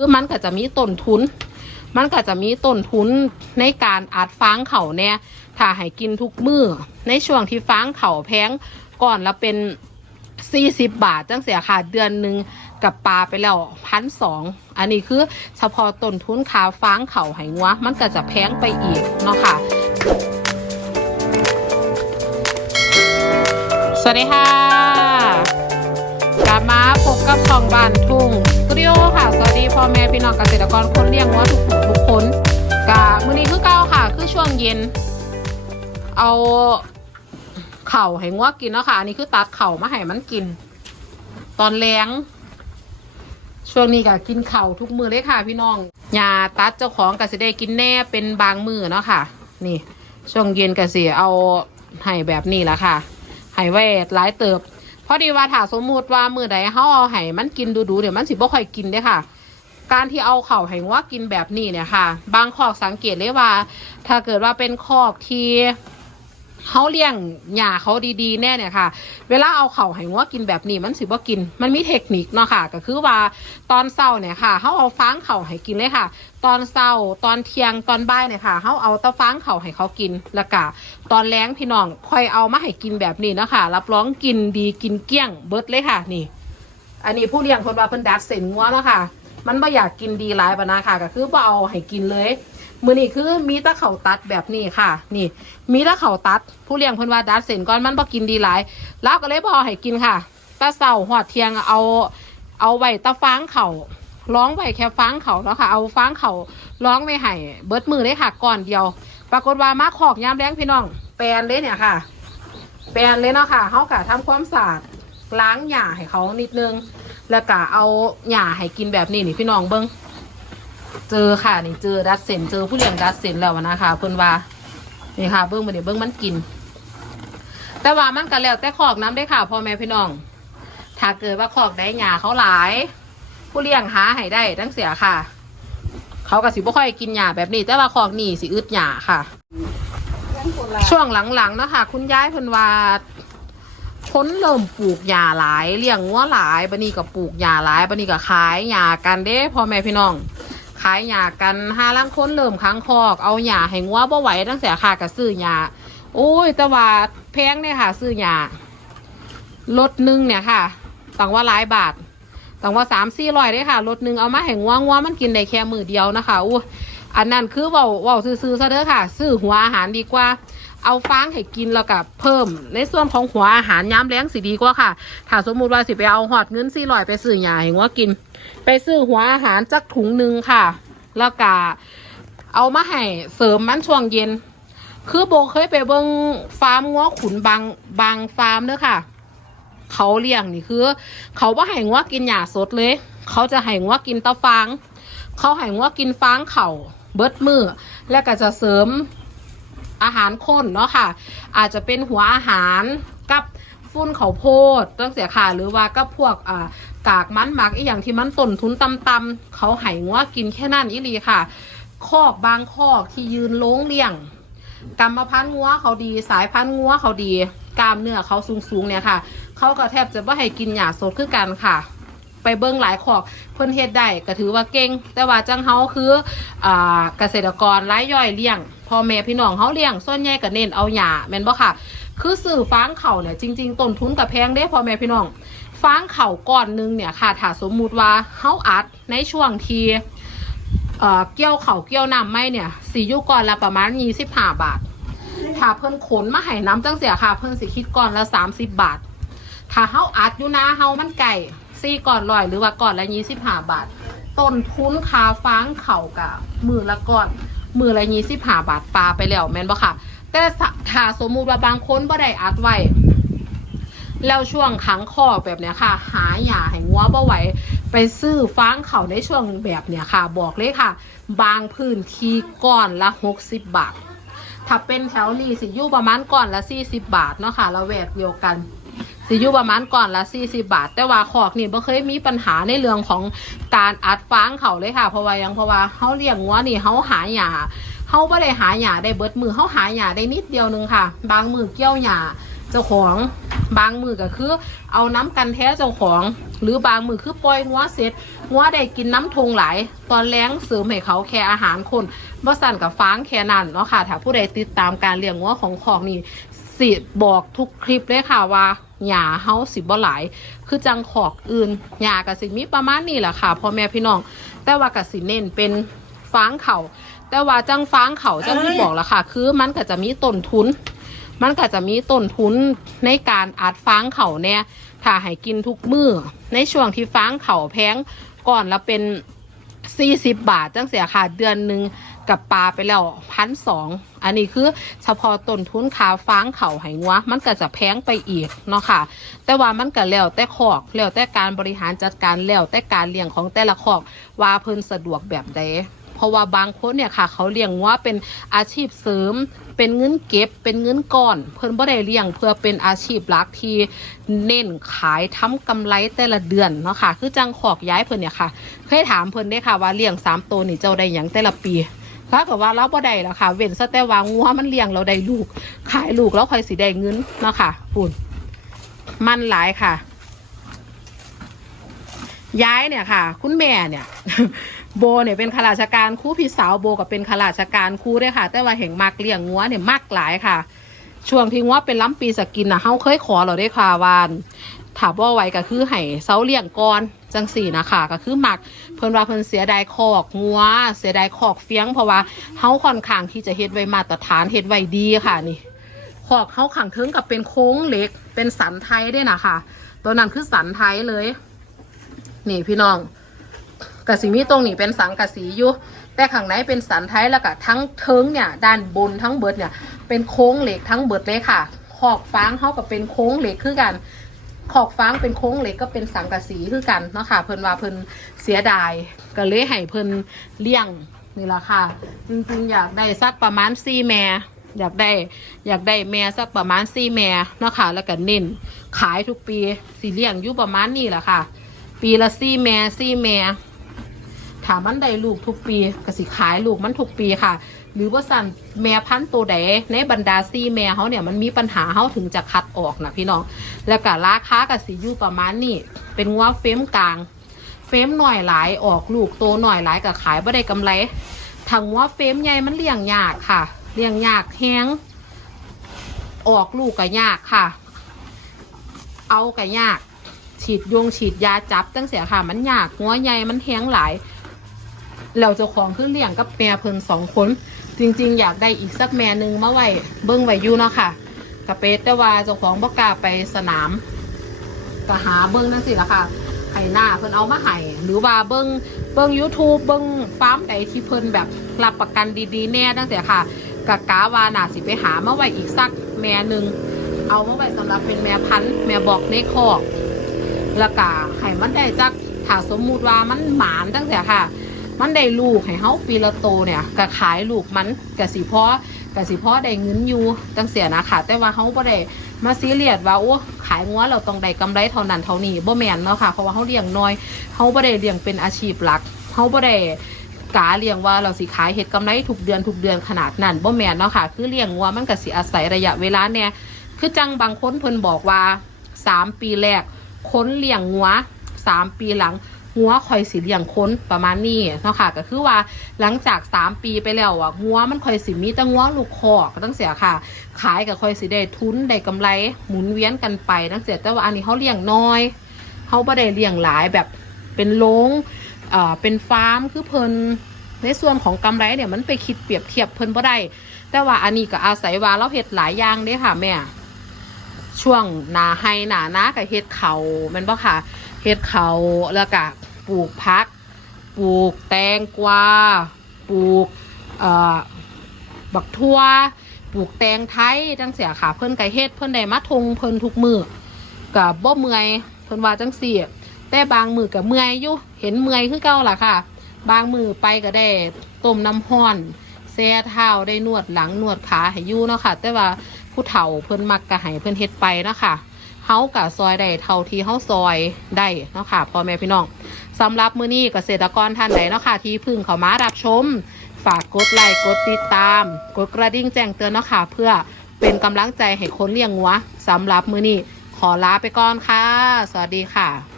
คือมันก็จะมีต้นทุน มันก็จะมีต้นทุนในการอัดฟางเขาเนี่ยถ้าให้กินทุกมือ้อในช่วงที่ฟางเขาแพงก่อนละเป็น40บาทจังเสียค่ะเดือนหนึ่งกับปลาไปแล้วพันสองอันนี้คือเฉพาะต้นทุนคาฟางเขาไหงัวมันก็จะแพงไปอีกเนาะค่ะ สวัสดีค่ะ มาพบกับช่องบ้านทุ่งสตูดิโอค่ะ สวัสดีพ่อแม่พี่น้องเกษตรกรคนเลี้ยงวัวทุกผู้ทุกคนกะมื้อนี้คือเก้าค่ะ คือช่วงเย็น เอาเข่าให้งัวกินเนาะค่ะอันนี้คือตัดเข่ามาให้มันกิน ตอนแรงช่วงนี้ก็กินเข่าทุกมือเลยค่ะ พี่น้องยาตัดเจ้าของก็สิได้กินแน่เป็นบางมือเนาะค่ะ นี่ ช่วงเย็นก็สิเอาให้แบบนี้ละค่ะให้ไว้หลายเติบ พอดีว่าถ้าสมมุติว่ามือใดเขาเอาให้มันกินดูๆเดี๋ยวมันสิบ่ค่อยกินได้ค่ะ การที่เอาเข่าให้ว่ากินแบบนี้เนี่ยค่ะ บางคอกสังเกตเลยว่า ถ้าเกิดว่าเป็นคอกที่ เขาเลี้ยงหญ้าเขาดีๆแน่เนี่ยค่ะ เวลาเอาเข่าให้ว่ากินแบบนี้มันสิบ่กิน มันมีเทคนิคเนาะค่ะ ก็คือว่าตอนเช้าเนี่ยค่ะเขาเอาฟางเข่าให้กินเลยค่ะ ตอนเช้าตอนเที่ยงตอนบ่ายเนี่ยค่ะเขาเอาตะฟางเข่าให้เขากินแล้วก็ตอนแรงพี่น้องค่อยเอามาให้กินแบบนี้เนาะคะรับรองกินดีกินเกลี้ยงเบิดเลยค่ะนี่ อันนี้ผู้เลี้ยงคนว่าเพิ่นดัดเส้นงัวแล้วค่ะ มันไม่อยากกินดีหลายปะนะค่ะ ก็คือบ่เอาให้กินเลย มือนี่คือมีตะเข่าตัดแบบนี้ค่ะ นี่ มีตะเข่าตัด ผู้เลี้ยงเพิ่นว่าดัดเส้นก่อนมันบ่กินดีหลายแล้วก็เลยบ่เอให้กินค่ะตาเสาหอดเทียงเอาเอาไว้ตะฟางเข่าร้องไว้แค่ฟางเข่าแล้วค่ะ เอาฟางเข่าร้องไว้ให้เบิดมือเลยค่ะก่อนเดียว ปรากฏว่ามาขอกยามแรงพี่น้อง แปลนเลยเนี่ยค่ะ แปลนเลยเนาะค่ะเขากะทำความสะอาดล้างหญ้าให้เขานิดนึง แล้วก็เอาหญ้าให้กินแบบนี้นี่พี่น้องเบิ้ง เจอค่ะนี่เจอดัดเซนเจอผู้เลี้ยงดัดเซนแล้วนะคะเพิ่นว่านี่ค่ะเบิ้งมาเดี๋ยวเบิ้งมันกิน แต่ว่ามันก็แล้วแต่ขอกน้ำได้ค่ะพ่อแม่พี่น้อง ถ้าเกิดว่าขอกได้หญ้าเขาหลาย ผู้เลี้ยงหาให้ได้ตั้งเสียค่ะ เขาก็สิบ่ค่อยกินหญ้าแบบนี้ แต่ว่าขอกนี่สิอึดหญ้าค่ะ ช่วงหลังๆเนาะคะคุณย้ายเพิ่นว่าคนเริ่มปลูกหญ้าหลายเลี้ยงงัวหลายบันนี้ก็ปลูกหญ้าหลายบันนี้ก็ขายหญ้ากันเด้พ่อแม่พี่น้อง ขายหญ้ากันห้าลังคนเริ่มค้างคอก เอาหญ้าให้งัวบ่ไหวตั้งแต่ค่ะก็ซื้อหญ้าโอ้ย แต่ว่าแพงเนี่ยค่ะ ซื้อหญ้ารถหนึงเนี่ยค่ะต่างว่าหลายบาทต่างว่าสามสี่ร้อยได้ค่ะรถหนึงเอามาให้งัวงัวมันกินได้แค่มือเดียวนะคะอู้อันนั้นคือเว่าเว่าซื้อๆซะเด้อค่ะ ซื้อหัวอาหารดีกว่าเอาฟางให้กินแล้วกับเพิ่ม ในส่วนของหัวอาหารย้ำแรงสิดีกว่าค่ะ ถ้าสมมุติว่าสิไปเอาหอดเงินสี่ร้อยไปซื้อหยาให้หัวกิน ไปซื้อหัวอาหารจักถุงหนึ่งค่ะ แล้วก็เอามาให้เสริมมันช่วงเย็น คือโบเคยไปเบิ่งฟาร์มงัวขุนบางบางฟาร์มเด้อค่ะ เขาเลี้ยงนี่คือ เขาว่าให้งัวกินหญ้าสดเลย เขาจะให้งัวกินตะฟาง เขาให้งัวกินฟางเข่าเบิดมือ แล้วก็จะเสริม อาหารข้นเนาะค่ะ อาจจะเป็นหัวอาหารกับฟุ้นเขาวโพดตั้งเสียค่ะ หรือว่าก็พวกอ่ากากมันหมักอีอย่างที่มันต้นทุนต่ำๆเขาให้งัวกินแค่นั้นอีหลีค่ะ คอกบางคอกที่ยืนโล้งเลี้ยงกรรมพันธุ์งัวเขาดี สายพันธุ์งัวเขาดีกล้ามเนื้อเขาสูงๆเนี่ยค่ะ เขาก็แทบจะไม่ให้กินหญ้าสดคือกันค่ะ ไปเบิ้งหลายขอกเพิ่นเฮ็ดได้ก็ถือว่าเก่ง แต่ว่าจังเฮาคืออ่าเกษตรกรรายย่อยเลี้ยง พ่อแม่พี่น้องเฮาเลี้ยงส่วนใหญ่ก็เน้นเอาหญ้าแม่นบ่ค่ะ คือซื้อฟางเข่าเนี่ยจริง ๆต้นทุนก็แพงเด้พ่อแม่พี่น้องฟางเข่าก้อนหนึงเนี่ยค่ะถ้าสมมุติว่าเฮาอัดในช่วงทีเอ่อเกี่ยวเข่าเกี่ยวน้ำไม่เนี่ยสิอยู่ก่อนละประมาณ25บห้าบาท ถ้าเพิ่นขนมาให้น้ำจังเสียค่ะ เพิ่นสิคิดก่อนละ30บบาท ถ้าเฮาอัดอยู่นะเฮามันไก่ซี่ก่อนลอยหรือว่าก่อนละยี่สิบห้าบาท ต้นทุนคาฟางเข่ากับมือละก่อน มือละยี่สิบห้าบาทปลาไปแล้วแม่นบ่ค่ะ แต่ถ้าสมมุติว่าบางคนบ่ได้อัดไว้แล้วช่วงขังคอแบบเนี้ยค่ะ หาหยาให้งัวบ่ไหวไปซื้อฟางเขาในช่วงแบบเนี้ยค่ะ บอกเลยค่ะ บางพื้นที่ก้อนละหกสิบบาท ถ้าเป็นแถวนี้สิยู่ประมาณก่อนละสี่สิบบาทเนาะค่ะละแวกเดียวกัน สิอยู่ประมาณก่อนละ40บาท แต่ว่าขอกนี่บ่เคยมีปัญหาในเรื่องของการอัดฟางเขาเลยค่ะ เพราะว่ายังเพราะว่าเฮาเลี้ยงงัวนี่เฮาหาหญ้าเฮาบ่ได้หาหญ้าได้เบิดมือเฮาหาหญ้าได้นิดเดียวนึงค่ะ บางมือเกี่ยวหญ้าเจ้าของบางมือก็คือ เอาน้ำกันแท้เจ้าของ หรือบางมือคือปล่อยงัวเสร็จงัวได้กินน้ำทงหลาย ตอนแล้งเสริมให้เขาแค่อาหารคนบ่สั่นกับฟางแค่นั้นเนาะค่ะ ถ้าผู้ใดติดตามการเลี้ยงงัวของของนี่สิบอกทุกคลิปเลยค่ะว่า หญ้าเฮาสิบ่หลาย คือจังขอกอื่นหญ้าก็สิมีประมาณนี้แหละค่ะพ่อแม่พี่น้อง แต่ว่าก็สิเน้นเป็นฟางเขาแต่ว่าจังฟางเขาจังที่บอกแล้วค่ะ คือมันก็จะมีต้นทุน มันก็จะมีต้นทุนในการอัดฟางเข่าเนี่ยถ้าให้กินทุกมือ้อในช่วงที่ฟางเข่าแพงก่อนละเป็น40บาทจังเสียค่ะเดือนหนึ่ง กับปลาไปแล้วพันสองอันนี้คือเฉพาะต้นทุนขาฟางเขาไหงัว มันก็จะแพงไปอีกเนาะค่ะ แต่ว่ามันก็แล้วแต่คอกแล้วแต่การบริหารจัดการแล้วแต่การเลี้ยงของแต่ละคอกว่าเพิ่นสะดวกแบบใดเพราะว่าบางคนเนี่ยค่ะ เขาเลี้ยงว่าเป็นอาชีพเสริม เป็นเงินเก็บเป็นเงินก้อน เพิ่นบ่ได้เลี้ยงเพื่อเป็นอาชีพหลักที่เน้นขายทำกำไรแต่ละเดือนเนาะค่ะ คือจังขอกย้ายเพิ่นเนี่ยค่ะ เคยถามเพิ่นได้ค่ะว่าเลี้ยงสามตัวนี่เจ้าได้หยังแต่ละปี ถ้าเกิดว่าเราบ่ได้แล้วค่ะ เว้นซะแต่ว่างัวมันเลี้ยงเราได้ลูก ขายลูกแล้วค่อยสิได้เงินเนาะค่ะปุ่นมันหลายค่ะ ย้ายเนี่ยค่ะ คุณแม่เนี่ย โบเนี่ยเป็นข้าราชการครูพี่สาวโบกับเป็นข้าราชการครู่ด้วยค่ะ แต่ว่าแห่งมากเลี้ยงงัวเนี่ยมากหลายค่ะช่วงที่งัวเป็นล้ำปีสกินนะเฮาเคยขอเราได้ค่ะวาน ถามว่าไว้ก็คือให้เซาเลี้ยงก่อนจังสี่นะคะก็คือหมักเพิ่นว่าเพิ่นเสียดายคอกงัว เสียดายคอกเฟียงเพราะว่าเฮาค่อนข้างที่จะเฮ็ดไว้มาตรฐานเฮ็ดไว้ดีค่ะนี่ขอกเขาขังถึงกับเป็นโค้งเหล็กเป็นสันไทยด้วยนะคะตัวนั้นคือสันไทยเลยนี่พี่น้องกระสีมีตรงนี้เป็นสังกะสีอยู่แต่ข้างในเป็นสันไทยแล้วก็ทั้งเทิงเนี่ยด้านบนทั้งเบิดเนี่ยเป็นโค้งเหล็กทั้งเบิดเลยค่ะขอกฟางเขากับเป็นโค้งเหล็กคือกัน ขอกฟางเป็นโค้งเหล็กก็เป็นสังกะสีคือกันเนาะค่ะเพิ่นว่าเพิ่นเสียดายก็เลยให้เพิ่นเลี้ยงนี่แหละค่ะจริงๆอยากได้สักประมาณสี่แม่อยากได้อยากได้แม่สักประมาณสี่แม่เนาะค่ะแล้วก็เน้นขายทุกปีสีเลี้ยงอยู่ประมาณนี้แหละค่ะ ปีละสี่แม่สี่แม่ถามมันได้ลูกทุกปีก็สิขายลูกมันทุกปีค่ะ หรือว่าสั่นแม่พันธุ์ตัวใดในบรรดาซี่แม่เขาเนี่ยมันมีปัญหาเขาถึงจะคัดออกนะพี่น้อง แล้วก็ราคากับสีอยู่ประมาณนี้เป็นงัวเฟรมกลาง เฟรมหน่อยหลายออกลูกโตหน่อยหลายกับขายไม่ได้กำไรทางงัวเฟรมใหญ่มันเลี้ยงยากค่ะเลี้ยงยากแห้งออกลูกก็ยากค่ะ เอาก็ยาก ฉีดยงฉีดยาจับตั้งเสียค่ะ มันยากงัวใหญ่มันแห้งหลายเราเจ้าของคือเลี้ยงกับแม่เพิ่นสองคน จริงๆ อยากได้อีกสักแม่หนึ่งมาไว้เบิ้งไว้อยู่เนาะค่ะกะเป็ดแต่ว่าเจ้าของบ่กล้าไปสนามก็หาเบิ้งนั่นสิละค่ะไห้หน้าเพิ่นเอามาให้หรือว่าเบิ้งเบิ้ง YouTube เบิ้งฟาร์มใดที่เพิ่นแบบรับประกันดีๆ แน่ตั้งแต่ค่ะกะกาว่าน่าสิไปหามาไว้อีกสักแม่หนึ่งเอามาไว้สำหรับเป็นแม่พันธุ์แม่บอกในคอกแล้วก็ให้มันได้จักถ้าสมมุติว่ามันหมานตั้งแต่ค่ะ มันได้ลูกให้เฮาปีละโตเนี่ยก็ขายลูกมันกะสิพอกะสิพอได้เงินอยู่ตั้งเสียนะค่ะ แต่ว่าเฮาบ่ได้มาซีเรียสว่าโอ้ขายงัวเราต้องได้กำไรเท่านั้นเท่านี้บ่แม่นเนาะค่ะเพราะว่าเฮาเลี้ยงน้อยเฮาบ่ได้เลี้ยงเป็นอาชีพหลักเฮาบ่ได้กาเลี้ยงว่าเราสิขายเฮ็ดกำไรทุกเดือนทุกเดือนขนาดนั้นบ่แม่นเนาะค่ะ คือเลี้ยงงัวมันก็สิอาศัยระยะเวลาเนี่ยคือจังบางคนเพิ่นบอกว่าสามปีแรกค้นเลี้ยงงัวสามปีหลัง งัวคอยสิเลี้ยงค้นประมาณนี้เนาะค่ะก็คือว่าหลังจากสามปีไปแล้วอะงัวมันคอยสิมีแต่งัวลูกคอก็ตั้งเสียค่ะ ขายกับคอยสิได้ทุนได้กำไรหมุนเวียนกันไปตั้งเสียแต่ว่าอันนี้เขาเลี้ยงน้อยเขาไม่ได้เลี้ยงหลายแบบเป็นโรงเอ่อเป็นฟาร์มคือเพิ่นในส่วนของกำไรเนี่ยมันไปคิดเปรียบเทียบเพิ่นบ่ได้แต่ว่าอันนี้ก็อาศัยว่าเราเฮ็ดหลายอย่างเด้ค่ะแม่ช่วงหนาให้หนานากับเฮ็ดเขาแมันบ่ค่ะ ฮ็ดเขาแล้วก็ปลูกพัก ปลูกแตงกวา ปลูกบักทั่ว ปลูกแตงไทยจังเสียค่ะ เพิ่นก็เฮ็ดเพิ่นได้มาทงเพิ่นทุกมือกับบ่เมื่อยเพิ่นว่าจังสี่ แต่บางมือกับเมื่อยอยู่เห็นเมื่อยคือเก่าล่ะค่ะ บางมือไปก็ได้ต้มน้ำห้อนแซ่เท้าได้นวดหลังนวดขาให้อยู่เนาะค่ะ แต่ว่าผู้เฒ่าเพิ่นมักกะให้เพิ่นเฮ็ดไปเนาะค่ะ เฮากะซอยได้เท่าที่เฮาซอยได้เนาะค่ะพ่อแม่พี่น้องสำหรับมื้อนี้เกษตรกรท่านใดเนาะค่ะที่พึ่งเข้ามารับชม ฝากกดไลค์กดติดตาม กดกระดิ่งแจ้งเตือนเนาะค่ะเพื่อเป็นกำลังใจให้คนเลี้ยงวัวสำหรับมื้อนี้ขอลาไปก่อนค่ะ สวัสดีค่ะ